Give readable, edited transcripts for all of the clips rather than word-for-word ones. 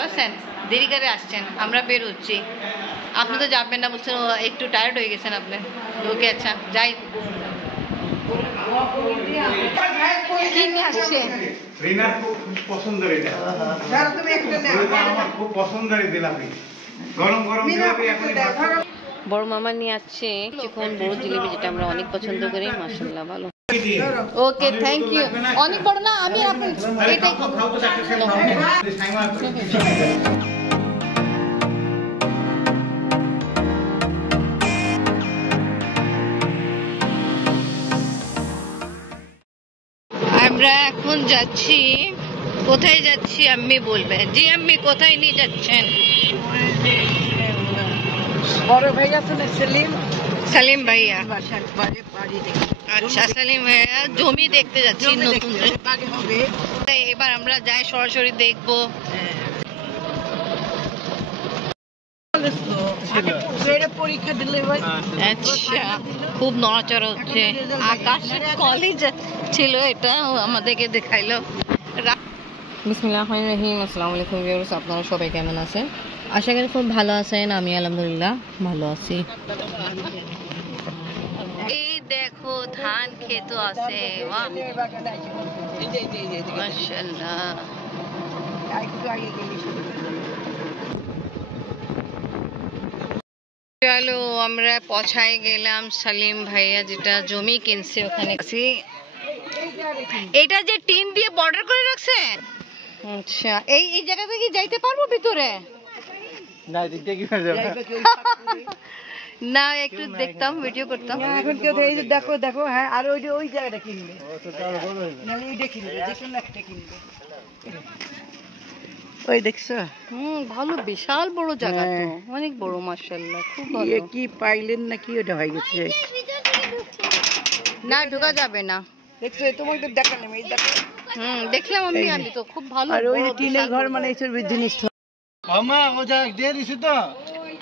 ভালো আছেন? দেরি করে আসছেন, আমরা বের হচ্ছি। আপনি তো যাবেন না বলছেন, একটু টায়ার্ড হয়ে গেছেন আপনি। ওকে আচ্ছা যাই। কি নিয়ে আসছে? রিনার খুব পছন্দের এটা। আমার খুব পছন্দের জিলাপি। গরম গরম জিলাপি এখনই বড় মামা নিয়ে আসছে চিকন বড় জিলিপি, যেটা আমরা অনেক পছন্দ করি। মাশাআল্লাহ ভালো। Okay thank you. অনেক বড় না, আমি আপনি এটাই খাও তো আমরা এখন যাচ্ছি। কোথায় যাচ্ছি আম্মি বলবে। জি আম্মি, কোথায় নিয়ে যাচ্ছেন? বড় ভাই আছে না সেলিম, সালিম ভাইয়া। বাড়ি দেখি। আচ্ছা সালিম ভাইয়া জমি দেখতে যাচ্ছি নতুন। হবে এবার আমরা যাই সরাসরি দেখবো। পরীক্ষা দিলে ভাই। আচ্ছা খুব নড়াচড়া হচ্ছে। আকাশের কলেজ ছিল, এটা আমাদেরকে দেখাইলো। বিসমিল্লাহির রহমানির রহিম। আসসালামু আলাইকুম ভিউয়ার্স, আপনারা সবাই কেমন আছেন? আশা করি খুব ভালো আছেন। আমি আলহামদুলিল্লাহ ভালো আছি। এই দেখো ধান ক্ষেত আছে। বাহ মাশাআল্লাহ। চলো আমরা পৌঁছায় গেলাম সালিম ভাইয়া যেটা জমি কিনছে ওখানে। এটা যে টিন দিয়ে বর্ডার করে রাখছে। আচ্ছা এই এই জায়গা থেকে যাইতে পারবো ভিতরে? না দিতে কি হয়ে যাবে না একটু দেখতাম, ভিডিও করতাম। এখন কেউ এই যে দেখো দেখো, হ্যাঁ আর ওই যে ওই জায়গাটা কিনবে, নাহলে ওইটা কিনবে, যে কোনো একটা কিনবে। ওই দেখছো? ভালো, বিশাল বড় জায়গা তো, অনেক বড় মাশাআল্লাহ, খুব ভালো। কি পাইলেন নাকি ওটা হয়ে গেছে? না ঢোকা যাবে না। দেখছো তোমাকে দেখানো, এই দেখো। দেখলাম আমি তো খুব ভালো। আর ওই যে টিনের ঘর মানে এইসব জিনিস। মামা ও যা দিয়ে দিছি তো।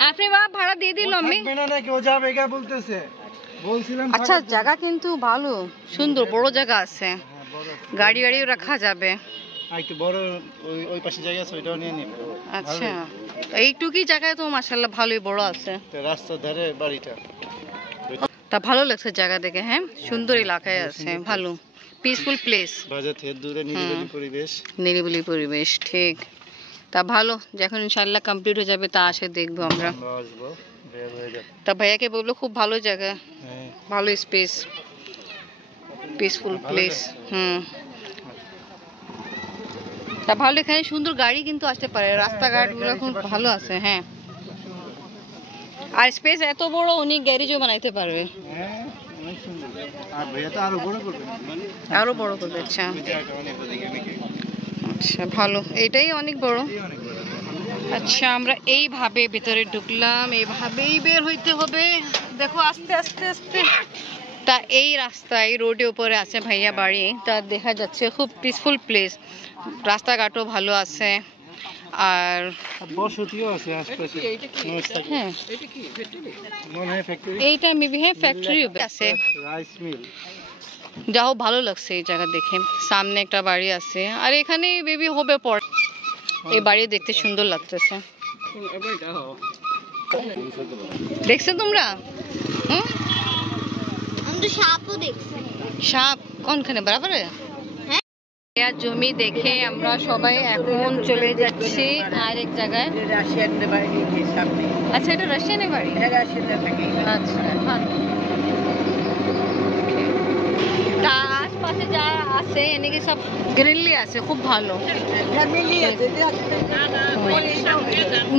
আপনি বাবা ভাড়া দিয়ে দিল আমি। থাকবে না নাকি ও যাবে একা বলতেছে। বলছিলাম আচ্ছা জায়গা কিন্তু ভালো, সুন্দর বড় জায়গা আছে, গাড়ি গাড়িও রাখা যাবে। একটু বড় ওই ওই পাশে জায়গা আছে, ওইটাও নিয়ে নিব। আচ্ছা এইটুকুই জায়গায় তো মাশাআল্লাহ ভালোই বড় আছে। রাস্তার ধারে বাড়িটা। তা ভালো লাগছে জায়গা দেখে। হ্যাঁ সুন্দর এলাকায় আছে, ভালো পিসফুল প্লেস। বাজার থেকে দূরে নিরিবিলি পরিবেশ। নিরিবিলি পরিবেশ, ঠিক। তা ভালো, যখন ইনশাআল্লাহ কমপ্লিট হয়ে যাবে তা আসে দেখবো আমরা। আসবো বের হয়ে যাবে। তা ভাইয়াকে বললো খুব ভালো জায়গা, হ্যাঁ ভালো স্পেস, পিসফুল প্লেস। তা ভালো, এখানে সুন্দর গাড়ি কিন্তু আসতে পারে, রাস্তাঘাট গুলো খুব ভালো আছে। হ্যাঁ আর স্পেস এত বড়, উনি গ্যারেজও বানাইতে পারবে। হ্যাঁ অনেক সুন্দর। আর ভাইয়া তো আরো বড় করবে। আরো বড় করবে। আচ্ছা আচ্ছা ভালো, এটাই অনেক বড়। আচ্ছা আমরা এইভাবে ভিতরে ঢুকলাম, এইভাবেই বের হইতে হবে। দেখো আস্তে আস্তে আস্তে। তা এই রাস্তায় রোডে উপরে আছে ভাইয়া বাড়ি, তা দেখা যাচ্ছে খুব পিসফুল প্লেস, রাস্তাঘাটও ভালো আছে। আর বসতিও আছে আশেপাশে। হ্যাঁ মনে হয় ফ্যাক্টরি। এইটা মেবি হ্যাঁ ফ্যাক্টরি আছে। Rice mill. যাও ভালো লাগছে এই জায়গা দেখে। সামনে একটা বাড়ি আছে, আর এখানে বেবি হবে পর। এই বাড়ি দেখতে সুন্দর লাগতেছে। দেখছো তোমরা? সাপ কোনখানে? বরাবরে জমি দেখে আমরা সবাই এখন চলে যাচ্ছি আরেক জায়গায়। আচ্ছা এটা রাশিয়ানের বাড়ি। আচ্ছা তা আশপাশে যা আছে এনেকে সব গ্রিনলি আছে, খুব ভালো।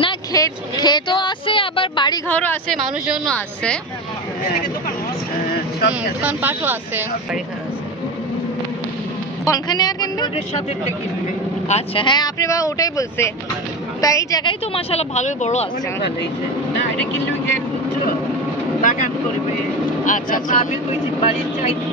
না ক্ষেতও আছে, আবার বাড়ি ঘরও আছে, মানুষজনও আছে, দোকানপাটও আছে, বাড়ি ঘর আছে। কোনখানে আর কিনবে? আচ্ছা হ্যাঁ আপনি বা ওটাই বলছে। তা এই জায়গায় তো মাশাআল্লাহ ভালোই বড় আছে। আচ্ছা আচ্ছা আমি কইছি বাড়ির চাইতে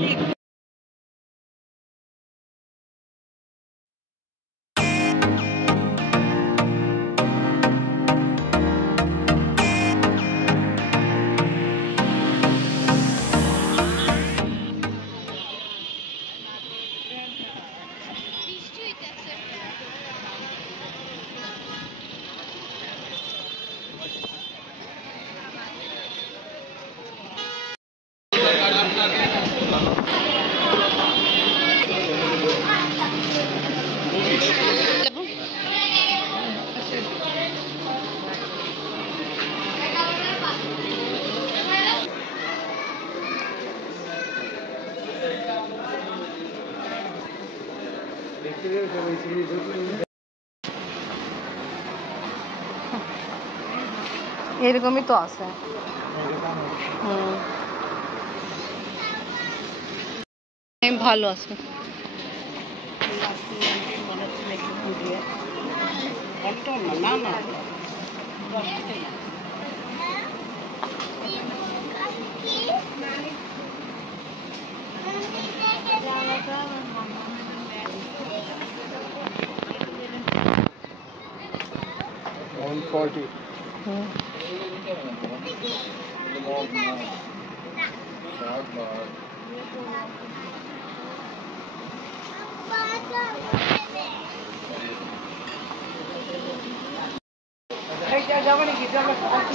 এরকমই তো আছে। ভালো আছে।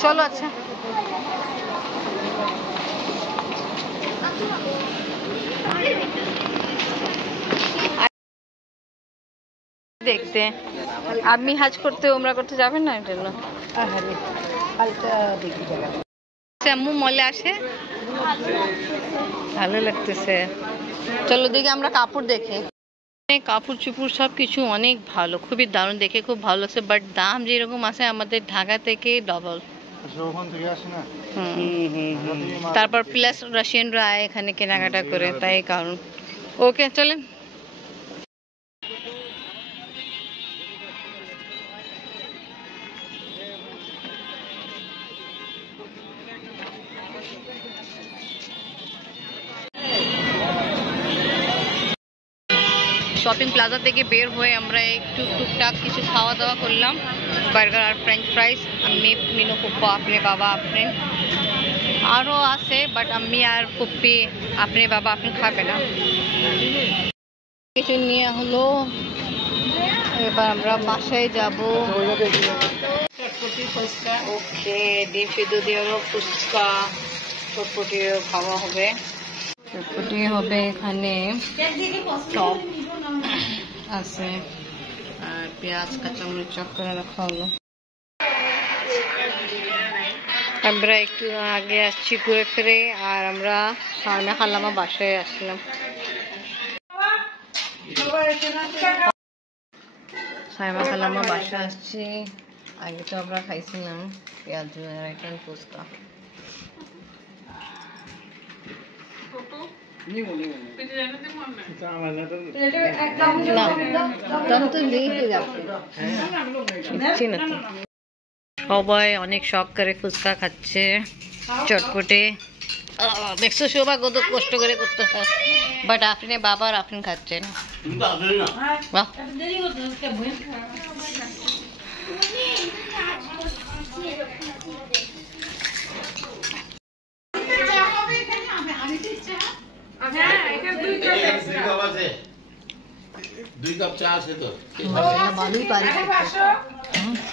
চলো আচ্ছা দেখতে আপনি হাজ করতে উমরা করতে যাবেন না এটা না আম্মু মলে আসে ভালো লাগতেছে। চলো দেখি আমরা কাপড় দেখে কাপড় চুপড় সব কিছু অনেক ভালো, খুবই দারুণ, দেখে খুব ভালো লাগছে। বাট দাম যেরকম আছে আমাদের ঢাকা থেকে ডবল। তারপর প্লাস রাশিয়ানরা এখানে কেনাকাটা করে, তাই কারণ। ওকে চলেন। শপিং প্লাজা থেকে বের হয়ে আমরা একটু টুকটাক কিছু খাওয়া দাওয়া করলাম, বার্গার আর ফ্রেঞ্চ ফ্রাইস। আমি, মিনু, ফুপ্পা, আপনি, বাবা, আপনি, আরও আছে বাট আমি আর ফুপ্পি, আপনি, বাবা, আপনি খাবে না। কিছু নিয়ে হলো, এবার আমরা বাসায় যাব। ওকে, ডিম সিদ্ধ দিয়ে ফুচকা চটপটিও খাওয়া হবে। চটপটি হবে এখানে, টক আছে আর পেঁয়াজ কাঁচামরিচ চপ করে রাখা হলো। আমরা একটু আগে আসছি ঘুরে ফিরে, আর আমরা সামনে খালামা বাসায় আসলাম। সাইমা খালামা বাসায় আসছি। আগে তো আমরা খাইছিলাম পেঁয়াজ আর ফুচকা। সবাই অনেক শখ করে ফুচকা খাচ্ছে, চটপটে। দেখছো শোভা কত কষ্ট করে করতে হয়, বাট আপনি বাবার আপনি খাচ্ছেন।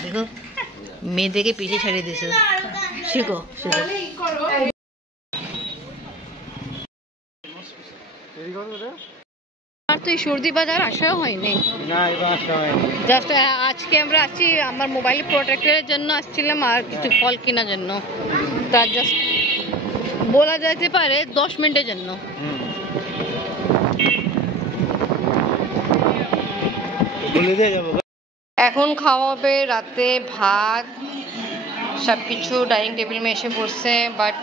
দেখো মেয়েদেরকে পিছিয়ে ছাড়িয়ে দিয়েছে, শিখো শিখো। আর তো এই সর্দি বাজার আসাও হয়নি, জাস্ট আজকে আমরা আসছি আমার মোবাইল প্রোটেক্টরের জন্য আসছিলাম আর কিছু ফল কেনার জন্য। তার জাস্ট বলা যেতে পারে 10 মিনিটের জন্য। এখন খাওয়া হবে রাতে ভাত, সবকিছু ডাইনিং টেবিল মে এসে পড়ছে, বাট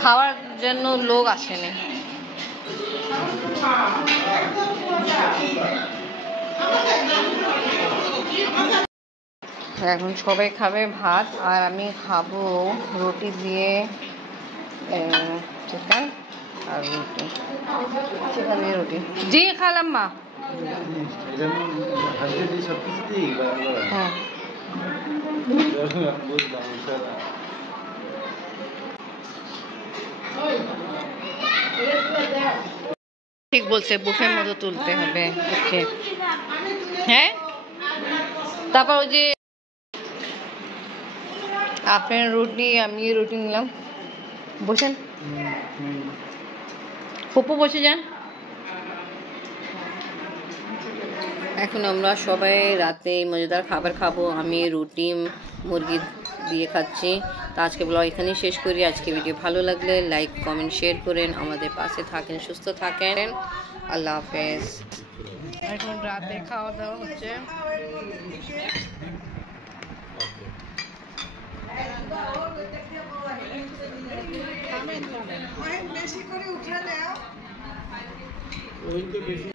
খাওয়ার জন্য লোক আসেনি। এখন সবাই খাবে ভাত আর আমি খাবো রুটি দিয়ে চিকেন আর রুটি, চিকেন দিয়ে রুটি। জি খালাম মা। হ্যাঁ ঠিক বলছে, বুফের মতো তুলতে হবে। হ্যাঁ, তারপর ওই যে আপনার রুটি, আমি রুটি নিলাম। বসেন ফুপু, বসে যান। এখন আমরা সবাই রাতে মজাদার খাবার খাবো। আমি রুটি মুরগি দিয়ে খাচ্ছি। তো আজকে ব্লগ এখানেই শেষ করি। আজকে ভিডিও ভালো লাগলে লাইক কমেন্ট শেয়ার করেন, আমাদের পাশে থাকেন, সুস্থ থাকেন। আল্লাহ হাফেজ। এখন রাতে খাওয়া দাওয়া হচ্ছে। বেশি করে উঠে নাও। ওই তো বেশি